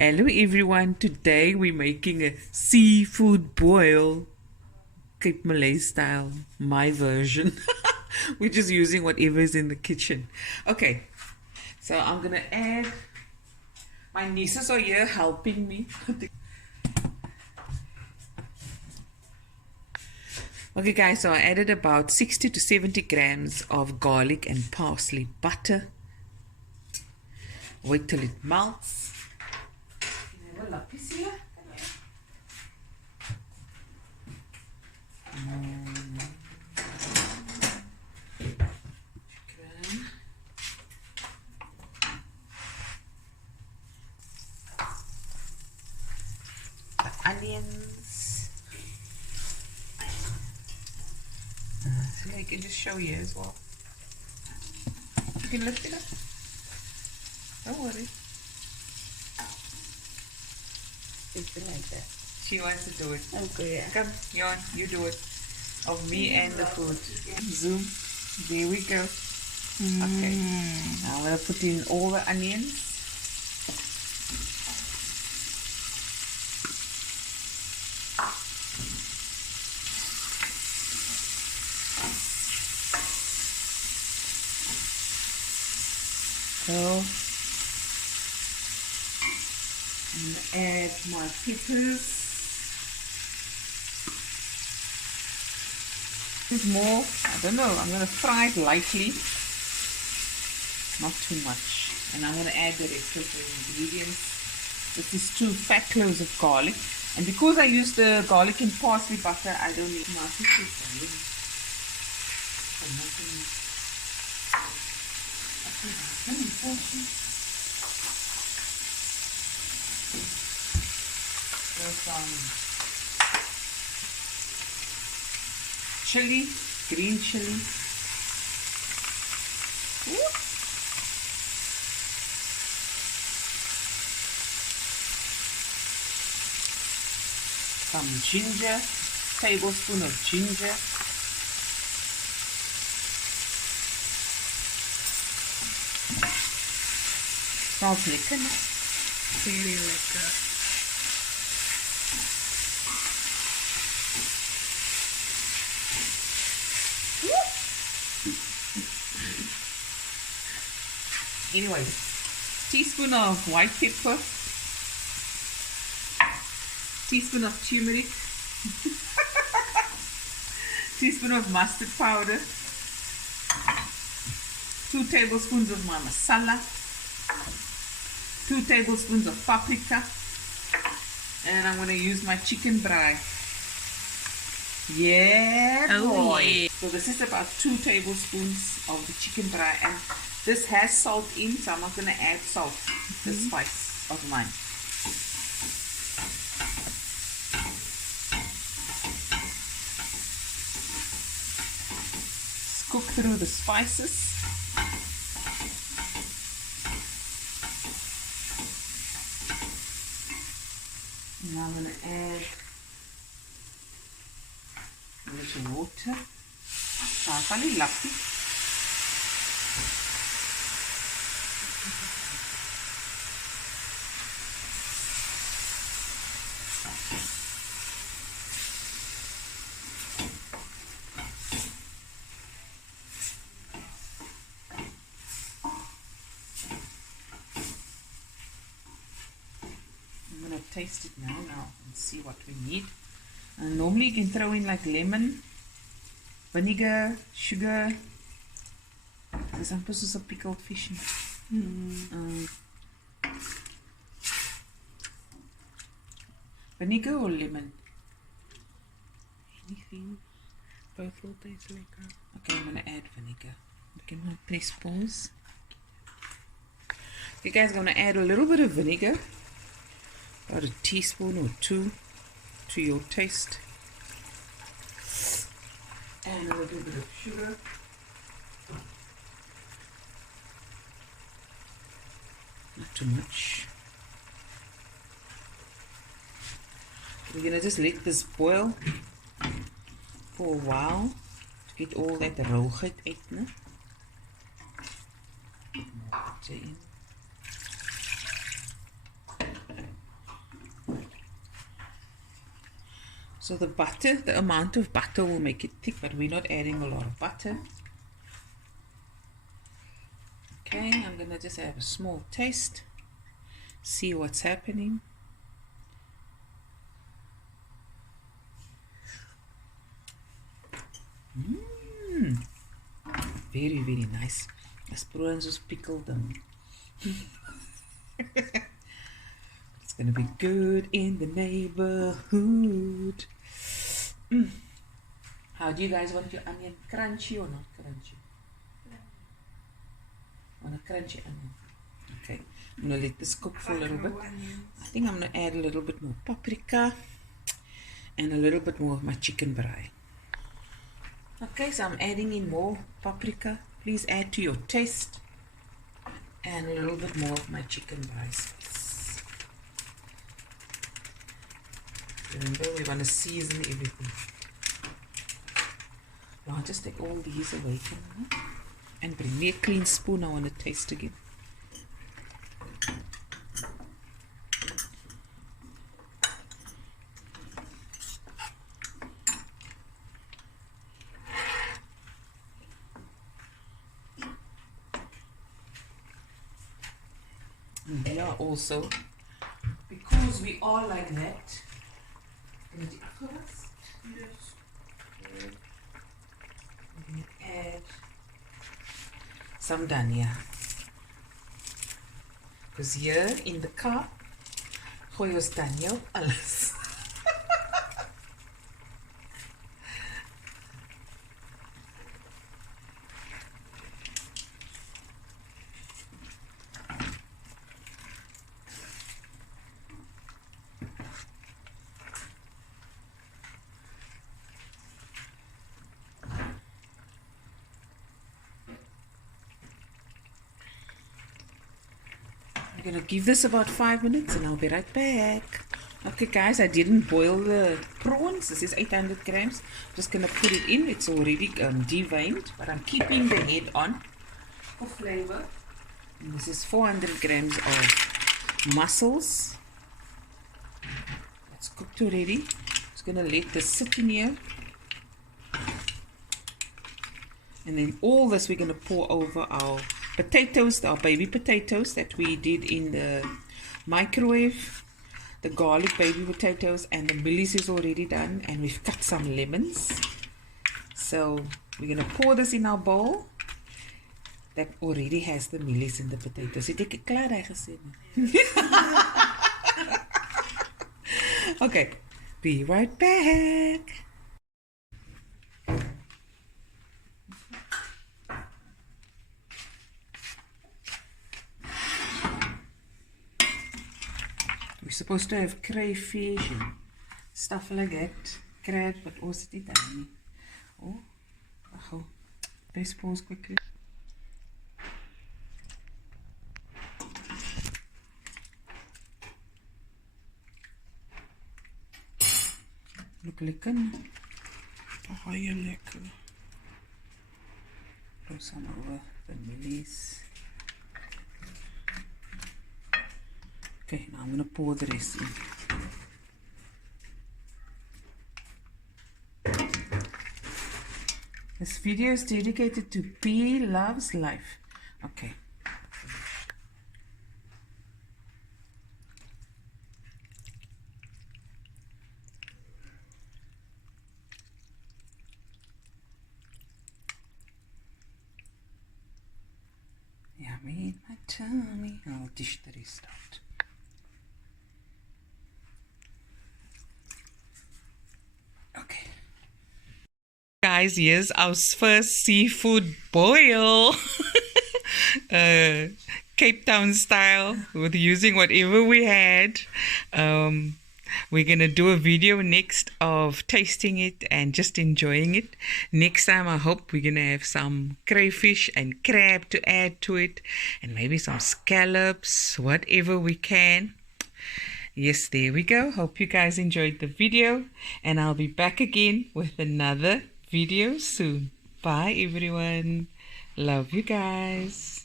Hello everyone, today we're making a seafood boil, Cape Malay style, my version. We're just using whatever is in the kitchen. Okay, so I'm gonna add, my nieces are here helping me. Okay guys, so I added about 60 to 70 grams of garlic and parsley butter. Wait till it melts. Onions. So I can just show you as well. You can lift it up. Don't worry. It's like that. She wants to do it. Okay, yeah. Come, Jon, you do it. Of me and the food. Zoom. There we go. Okay. Now I'm going to put in all the onions. So I'm going to add my peppers. This is more, I don't know, I'm going to fry it lightly, not too much. And I'm going to add the rest of the ingredients. This is 2 fat cloves of garlic. And because I use the garlic and parsley butter, I don't need much. Chili, green chili. Some ginger, tablespoon of ginger. Smells lekker, né? Really lekker. Anyway, teaspoon of white pepper, teaspoon of turmeric, teaspoon of mustard powder, 2 tablespoons of my masala, 2 tablespoons of paprika, and I'm going to use my chicken braai. Yeah, boy. Yeah. So this is about 2 tablespoons of the chicken braai, and this has salt in, so I'm not going to add salt, the spice of mine. Just cook through the spices. Now I'm going to add a little water. Funny lucky. I'm going to taste it now and see what we need. And normally you can throw in like lemon, vinegar, sugar. This is supposed to pickled fish. Vinegar or lemon? Anything. Both will taste lekker. Okay, I'm going to add vinegar. Okay, now press pause. You guys are going to add a little bit of vinegar. About a teaspoon or 2 to your taste. And a little bit of sugar. Not too much. We're going to just let this boil for a while to get all that roogheid uit, né? Water in. So the butter, the amount of butter will make it thick, but we're not adding a lot of butter. Okay, I'm gonna just have a small taste, see what's happening. Very, very nice. As prawns was pickled them. It's gonna be good in the neighborhood. How do you guys want your onion? Crunchy or not crunchy? Want a crunchy onion? Okay, I'm gonna let this cook for a little bit. I think I'm gonna add a little bit more paprika and a little bit more of my chicken braai. Okay, so I'm adding in more paprika. Please add to your taste. And a little bit more of my chicken braai sauce. Remember, we want to season everything. Now I'll just take all these away from me and bring me a clean spoon. I want to taste again. And we are also, because we are like that, we're going to add some dhania. Because here in the car, gooi ons dhania op alles. I'm gonna give this about 5 minutes and I'll be right back. Okay guys, I didn't boil the prawns. This is 800 grams. Just gonna put it in. It's already deveined, but I'm keeping the head on for flavor. And this is 400 grams of mussels. It's cooked already. Just gonna let this sit in here. And then all this we're gonna pour over our potatoes, our baby potatoes that we did in the microwave. The garlic baby potatoes, and the millies is already done, and we've cut some lemons. So we're gonna pour this in our bowl that already has the millies and the potatoes. Het ek klaar gesê? Okay, be right back. We're supposed to have crayfish and stuff like that. Crab, but also the tiny. Oh, let's pause quickly. Look lekker. Baie lekker. Throw some over the millies. Okay, now I'm going to pour the rest in. This video is dedicated to P Loves Life. Okay. Yummy in my tummy. I'll dish the rest out. Guys, here's our first seafood boil. Cape Town style, with using whatever we had. We're gonna do a video next of tasting it and just enjoying it. Next time I hope we're gonna have some crayfish and crab to add to it, and maybe some scallops, whatever we can. Yes, there we go. Hope you guys enjoyed the video, and I'll be back again with another video soon. Bye everyone. Love you guys.